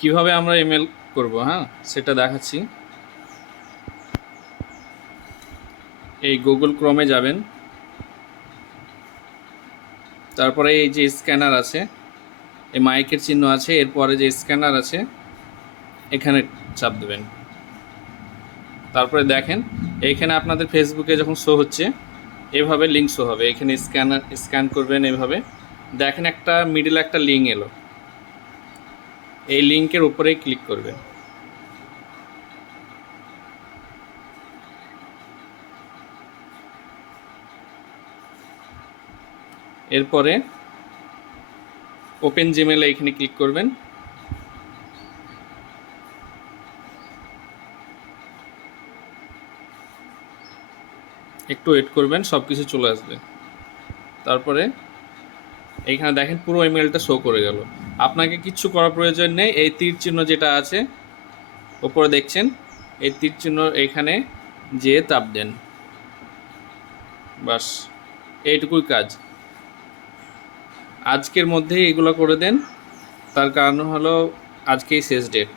কিভাবে আমরা ইমেল করব, হ্যাঁ সেটা দেখাচ্ছি। এই গুগল ক্রোমে যাবেন, তারপরে এই যে স্ক্যানার আছে, এই মাইকের চিহ্ন আছে, এরপরে যে স্ক্যানার আছে এখানে চাপ দেবেন। তারপরে দেখেন এইখানে আপনাদের ফেসবুকে যখন শো হচ্ছে এভাবে লিঙ্ক শো হবে। এখানে স্ক্যান করবেন এভাবে, দেখেন একটা মিডলে একটা লিঙ্ক এলো, এই লিঙ্কের উপরেই ক্লিক করবেন। এরপরে ওপেন জিমেলে এখানে ক্লিক করবেন। একটু ওয়েট করবেন, সব কিছু চলে আসবে। তারপরে এইখানে দেখেন পুরো ইমেলটা শো করে গেল। আপনাকে কিচ্ছু করার প্রয়োজন নেই। এই তীর চিহ্ন যেটা আছে ওপরে দেখছেন, এই তীর চিহ্ন এইখানে যেয়ে চাপ দেন, বাস এইটুকুই কাজ। আজকের মধ্যেই এগুলো করে দেন, তার কারণ হলো আজকেই শেষ ডেট।